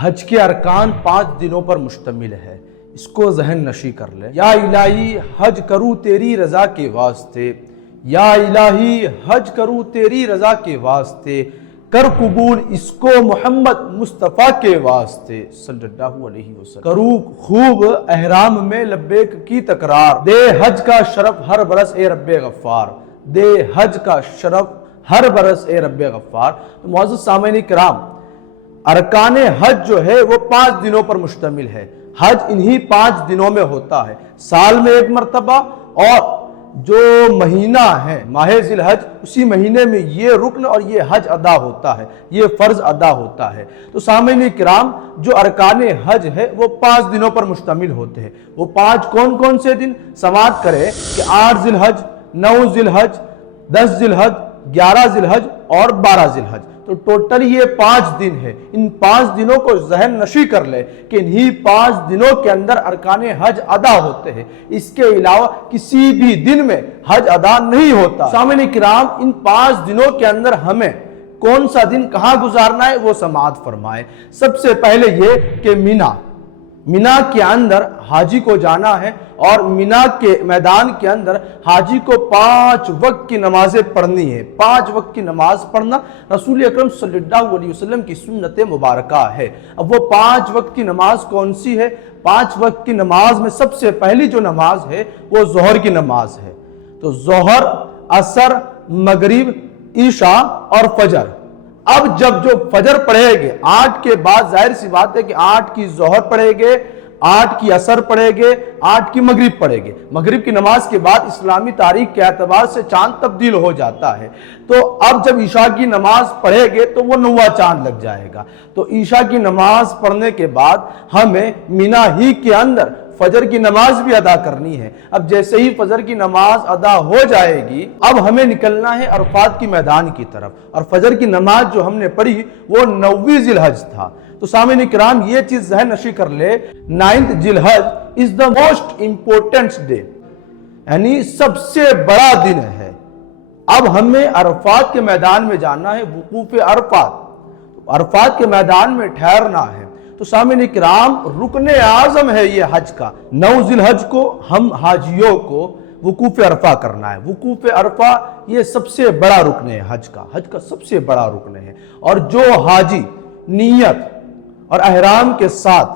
حج کے ارکان 5 دنوں پر مشتمل ہے، اس کو ذہن نشی کر لے۔ یا الہی حج کروں تیری رضا کے واسطے، یا الہی حج کروں تیری رضا کے واسطے، کر قبول اس کو محمد مصطفیٰ کے واسطے صلی اللہ علیہ وسلم۔ کروں خوب احرام میں لبیک کی تکرار، دے حج کا شرف ہر برس اے رب غفار، دے حج کا شرف ہر برس اے رب غفار۔ تو معزز سامعین کرام، ارکان حج جو ہے وہ 5 دنوں پر مشتمل ہے۔ حج انہی 5 دنوں میں ہوتا ہے، سال میں ایک مرتبہ، اور جو مہینہ ہے ماہ ذی الحج، اسی مہینے میں یہ رکن اور یہ حج ادا ہوتا ہے، یہ فرض ادا ہوتا ہے۔ تو سامعین کرام، جو ارکان حج ہے وہ 5 دنوں پر مشتمل ہوتے ہیں۔ وہ 5 کون کون سے دن؟ سماعت کریں کہ 8 ذی الحج، 9 ذی الحج، 10 ذی الحج، 11 ذی الحج اور 12 ذی الحج۔ تو ٹوٹل یہ 5 دن ہے۔ ان 5 دنوں کو ذہن نشی کر لے کہ انہی 5 دنوں کے اندر ارکان حج ادا ہوتے ہیں، اس کے علاوہ کسی بھی دن میں حج ادا نہیں ہوتا۔ سامعین کرام، ان 5 دنوں کے اندر ہمیں کون سا دن کہاں گزارنا ہے وہ سماعت فرمائے۔ سب سے پہلے یہ کہ مینا کے اندر حاجی کو جانا ہے، اور مینا کے میدان کے اندر حاجی کو 5 وقت کی نمازیں پڑھنی ہے۔ 5 وقت کی نماز پڑھنا رسول اکرم صلی اللہ علیہ وسلم کی سنت مبارکہ ہے۔ اب وہ 5 وقت کی نماز کون سی ہے؟ 5 وقت کی نماز میں سب سے پہلی جو نماز ہے وہ ظہر کی نماز ہے۔ تو ظہر، عصر، مغرب، عشاء اور فجر۔ اب جب جو فجر پڑھے گے 8 کے بعد، ظاہر سی بات ہے کہ 8 کی ظہر پڑھے گے، 8 کی عصر پڑھے گے، 8 کی مغرب پڑھے گے۔ مغرب کی نماز کے بعد اسلامی تاریخ کے اعتبار سے چاند تبدیل ہو جاتا ہے۔ تو اب جب عشاء کی نماز پڑھے گے تو وہ 9واں چاند لگ جائے گا۔ تو عشاء کی نماز پڑھنے کے بعد ہمیں مینا ہی کے اندر فجر کی نماز بھی ادا کرنی ہے۔ اب جیسے ہی فجر کی نماز ادا ہو جائے گی، اب ہمیں نکلنا ہے عرفات کی میدان کی طرف، اور فجر کی نماز جو ہم نے پڑھی وہ 9ویں ذی الحج تھا۔ تو سامعین کرام، یہ چیز ذہن نشی کر لے، 9th ذی الحج is the most important day، یعنی سب سے بڑا دن ہے۔ اب ہمیں عرفات کے میدان میں جانا ہے، وقوف عرفات کے میدان میں ٹھہرنا ہے۔ تو سامعین کرام، رکن اعظم ہے یہ حج کا۔ 9 ذی الحج کو ہم حاجیوں کو وقوف عرفہ کرنا ہے۔ وقوف عرفہ یہ سب سے بڑا رکن ہے حج کا سب سے بڑا رکن ہے۔ اور جو حاجی نیت اور احرام کے ساتھ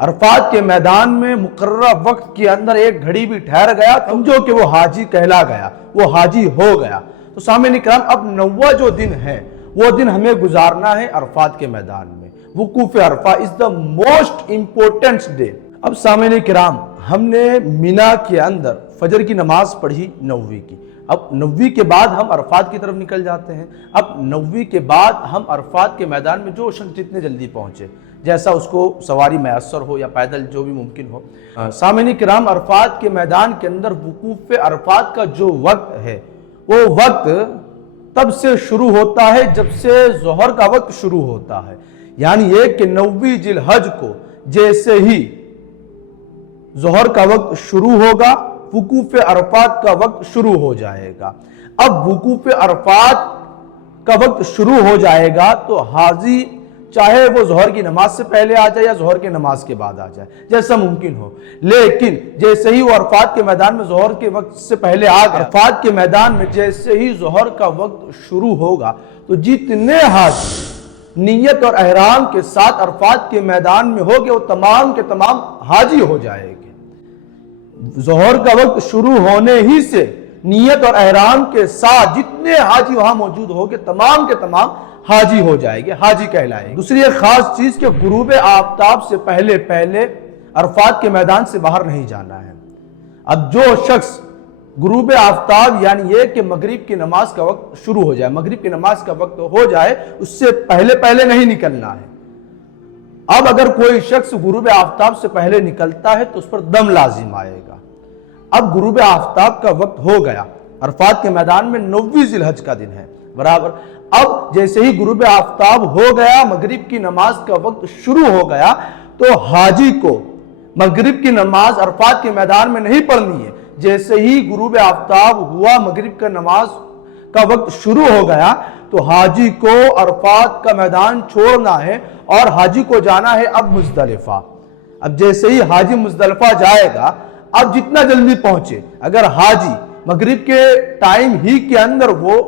عرفات کے میدان میں مقررہ وقت کے اندر ایک گھڑی بھی ٹھہر گیا، سمجھو کہ وہ حاجی کہلا گیا، وہ حاجی ہو گیا۔ تو سامعین کرام، اب 9واں جو دن ہے وہ دن ہمیں گزارنا ہے عرفات کے میدان میں۔ وقوف عرفہ is the most important day۔ اب سامعین کرام، ہم نے مینا کے اندر فجر کی نماز پڑھی 9ویں کی۔ اب 9ویں کے بعد ہم عرفات کی طرف نکل جاتے ہیں۔ اب 9ویں کے بعد ہم عرفات کے میدان میں جو شخص جتنے جلدی پہنچے، جیسا اس کو سواری میسر ہو یا پیدل جو بھی ممکن ہو۔ سامعین کرام، عرفات کے میدان کے اندر وقوف عرفات کا جو وقت ہے وہ وقت تب سے شروع ہوتا ہے جب سے ظہر کا وقت شروع ہوتا ہے۔ یعنی یہ کہ 9ویں ذی الحج کو جیسے ہی ظہر کا وقت شروع ہوگا، وقوف عرفات کا وقت شروع ہو جائے گا۔ اب وقوف عرفات کا وقت شروع ہو جائے گا تو حاجی چاہے وہ ظہر کی نماز سے پہلے آ جائے یا ظہر کی نماز کے بعد آ جائے، جیسا ممکن ہو، لیکن جیسے ہی وہ عرفات کے میدان میں ظہر کے وقت سے پہلے آ گیا، عرفات کے میدان میں جیسے ہی ظہر کا وقت شروع ہوگا تو جتنے حاجی نیت اور احرام کے ساتھ عرفات کے میدان میں ہوگے وہ تمام کے تمام حاجی ہو جائے گے۔ ظہر کا وقت شروع ہونے ہی سے نیت اور احرام کے ساتھ جتنے حاجی وہاں موجود ہوگے تمام کے تمام حاجی ہو جائے گے، حاجی کہلائے گے۔ دوسری ایک خاص چیز کہ غروب آفتاب سے پہلے عرفات کے میدان سے باہر نہیں جانا ہے۔ اب جو شخص غروب آفتاب یعنی یہ کہ مغرب کی نماز کا وقت شروع ہو جائے، مغرب کی نماز کا وقت ہو جائے، اس سے پہلے نہیں نکلنا ہے۔ اب اگر کوئی شخص غروب آفتاب سے پہلے نکلتا ہے تو اس پر دم لازم آئے گا۔ اب غروب آفتاب کا وقت ہو گیا، عرفات کے میدان میں 9ویں ذی الحج کا دن ہے برابر۔ اب جیسے ہی غروب آفتاب ہو گیا، مغرب کی نماز کا وقت شروع ہو گیا، تو حاجی کو مغرب کی نماز عرفات کے میدان میں نہیں پڑھنی ہے۔ جیسے ہی غروب آفتاب ہوا، مغرب کا نماز کا وقت شروع ہو گیا تو حاجی کو عرفات کا میدان چھوڑنا ہے اور حاجی کو جانا ہے اب مزدلفہ۔ اب جیسے ہی حاجی مزدلفہ جائے گا، اب جتنا جلدی پہنچے، اگر حاجی مغرب کے ٹائم ہی کے اندر وہ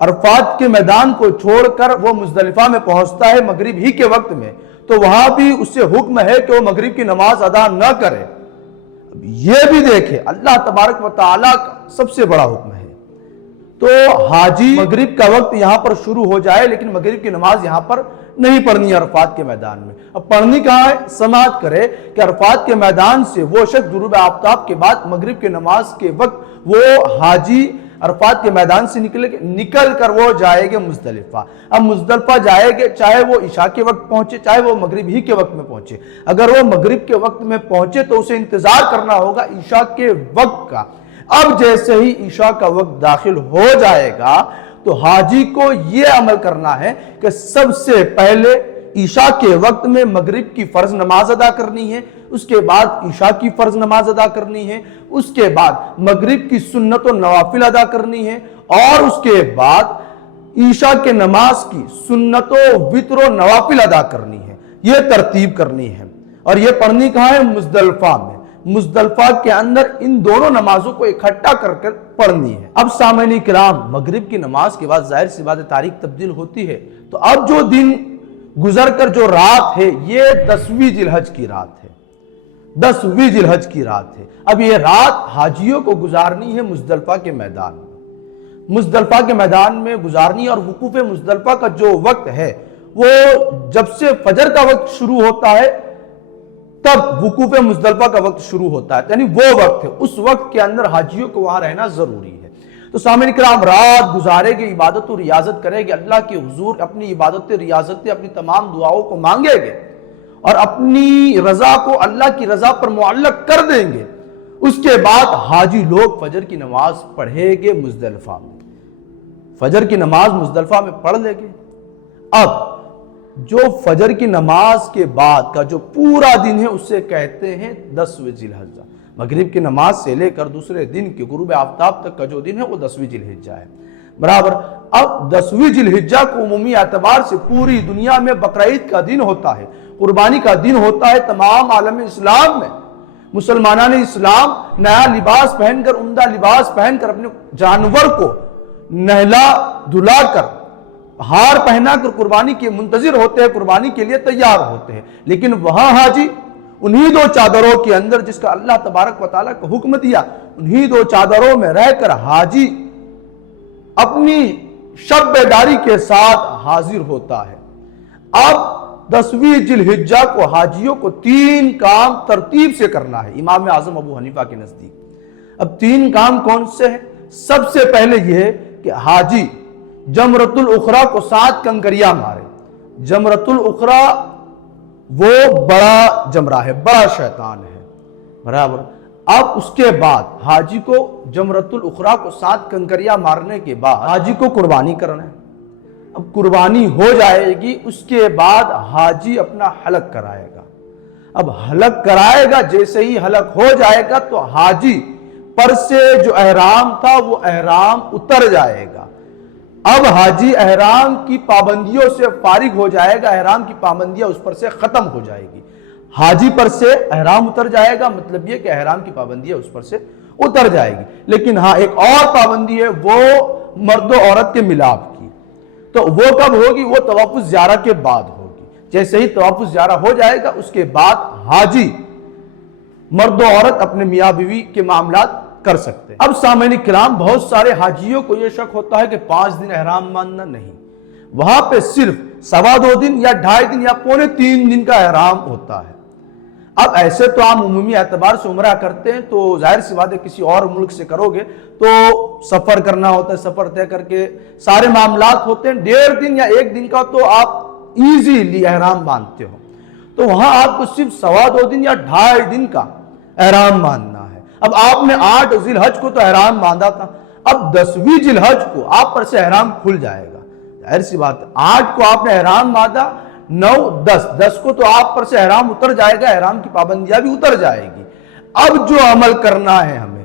عرفات کے میدان کو چھوڑ کر وہ مزدلفہ میں پہنچتا ہے مغرب ہی کے وقت میں، تو وہاں بھی اس سے حکم ہے کہ وہ مغرب کی نماز ادا نہ کرے۔ یہ بھی دیکھے اللہ تبارک و تعالیٰ کا سب سے بڑا حکم ہے۔ تو حاجی مغرب کا وقت یہاں پر شروع ہو جائے لیکن مغرب کی نماز یہاں پر نہیں پڑھنی ہے عرفات کے میدان میں۔ اب پڑھنی کہاں ہے؟ سماعت کرے کہ عرفات کے میدان سے وہ شخص غروب آفتاب کے بعد مغرب کی نماز کے وقت وہ حاجی عرفات کے میدان سے نکل کر وہ جائے گے مزدلفہ۔ اب مزدلفہ جائے گے، چاہے وہ عشاء کے وقت پہنچے چاہے وہ مغرب ہی کے وقت میں پہنچے۔ اگر وہ مغرب کے وقت میں پہنچے تو اسے انتظار کرنا ہوگا عشاء کے وقت کا۔ اب جیسے ہی عشاء کا وقت داخل ہو جائے گا تو حاجی کو یہ عمل کرنا ہے کہ سب سے پہلے عشاء کے وقت میں مغرب کی فرض نماز ادا کرنی ہے، اس کے بعد عشاء کی فرض نماز ادا کرنی ہے، اس کے بعد مغرب کی سنت و نوافل ادا کرنی ہے، اور اس کے بعد عشاء کے نماز کی سنت و وتر و نوافل ادا کرنی ہے۔ یہ ترتیب کرنی ہے اور یہ پڑھنی کہاں ہے؟ مزدلفہ میں۔ مزدلفہ کے اندر ان دونوں نمازوں کو اکٹھا کر کر پڑھنی ہے۔ اب سامعین کرام، مغرب کی نماز کے بعد ظاہر سی بات ہے تاریخ تبدیل ہوتی ہے، تو اب جو دن گزر کر جو رات ہے یہ 10ویں ذی الحج کی رات ہے، 10ویں ذی الحج کی رات ہے۔ اب یہ رات حاجیوں کو گزارنی ہے مزدلفہ کے میدان میں، مزدلفہ کے میدان میں گزارنی، اور وقوف مزدلفہ کا جو وقت ہے وہ جب سے فجر کا وقت شروع ہوتا ہے تب وقوف مزدلفہ کا وقت شروع ہوتا ہے، یعنی وہ وقت ہے، اس وقت کے اندر حاجیوں کو وہاں رہنا ضروری ہے۔ تو سامعین کرام، رات گزارے گے، عبادت و ریاضت کرے گے، اللہ کے حضور اپنی عبادت ریاضت اپنی تمام دعاؤں کو مانگے گے اور اپنی رضا کو اللہ کی رضا پر معلق کر دیں گے۔ اس کے بعد حاجی لوگ فجر کی نماز پڑھے گے مزدلفہ میں، فجر کی نماز مزدلفہ میں پڑھ لے گے۔ اب جو فجر کی نماز کے بعد کا جو پورا دن ہے اسے کہتے ہیں 10ویں ذی الحجہ۔ مغرب کی نماز سے لے کر دوسرے دن کے غروب آفتاب تک کا جو دن ہے وہ 10ویں ذی الحجہ ہے، برابر۔ اب 10ویں ذی الحجہ کو عمومی اعتبار سے پوری دنیا میں بقرعید کا دن ہوتا ہے، قربانی کا دن ہوتا ہے تمام عالم اسلام میں۔ مسلمانان اسلام نیا لباس پہن کر، عمدہ لباس پہن کر، اپنے جانور کو نہلا دھلا کر، ہار پہنا کر قربانی کے منتظر ہوتے ہیں، قربانی کے لیے تیار ہوتے ہیں۔ لیکن وہاں حاجی انہی دو چادروں کے اندر جس کا اللہ تبارک و تعالیٰ کو حکم دیا، انہی دو چادروں میں رہ کر حاجی اپنی شب بیداری کے ساتھ حاضر ہوتا ہے۔ اب 10ویں ذی الحجہ کو حاجیوں کو 3 کام ترتیب سے کرنا ہے امام اعظم ابو حنیفہ کے نزدیک۔ اب 3 کام کون سے ہیں؟ سب سے پہلے یہ ہے کہ حاجی جمرۃ الاخری کو 7 کنکریاں مارے۔ جمرۃ الاخری وہ بڑا جمرہ ہے، بڑا شیطان ہے، برابر۔ اب اس کے بعد حاجی کو جمرۃ الاخری کو 7 کنکریاں مارنے کے بعد حاجی کو قربانی کرنا ہے۔ اب قربانی ہو جائے گی، اس کے بعد حاجی اپنا حلق کرائے گا۔ اب حلق کرائے گا، جیسے ہی حلق ہو جائے گا تو حاجی پر سے جو احرام تھا وہ احرام اتر جائے گا۔ اب حاجی احرام کی پابندیوں سے فارغ ہو جائے گا، احرام کی پابندیاں اس پر سے ختم ہو جائے گی۔ حاجی پر سے احرام اتر جائے گا، مطلب یہ کہ احرام کی پابندیاں اس پر سے اتر جائے گی۔ لیکن ہاں ایک اور پابندی ہے، وہ مرد و عورت کے ملاپ کی۔ تو وہ کب ہوگی؟ وہ طواف الزیارہ کے بعد ہوگی۔ جیسے ہی طواف الزیارہ ہو جائے گا اس کے بعد حاجی مرد و عورت اپنے میاں بیوی کے معاملات کر سکتے ہیں۔ اب سامعین کرام، بہت سارے حاجیوں کو یہ شک ہوتا ہے کہ 5 دن احرام باندھنا نہیں، وہاں پہ صرف 2.25 دن یا 2.5 دن یا 3.25 دن کا احرام ہوتا ہے۔ اب ایسے تو آپ عمومی اعتبار سے عمرہ کرتے ہیں تو ظاہر سی بات ہے کسی اور ملک سے کرو گے تو سفر کرنا ہوتا ہے، سفر طے کر کے سارے معاملات ہوتے ہیں، 1.5 دن یا 1 دن کا تو آپ ایزیلی احرام باندھتے ہو، تو وہاں آپ کو صرف 2.25 دن یا 2.5 دن کا احرام باندھنا ہے۔ اب آپ نے 8 ذی الحج کو تو احرام باندھا تھا، اب 10ویں ذی الحج کو آپ پر سے احرام کھل جائے گا، ظاہر سی بات ہے 8 کو آپ نے احرام باندھا، 9 10 کو تو آپ پر سے احرام اتر جائے گا، احرام کی پابندیاں بھی اتر جائے گی۔ اب جو عمل کرنا ہے ہمیں،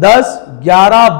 10, 11,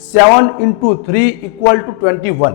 7 × 3 = 21।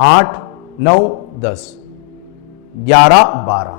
8, 9, 10, 11, 12।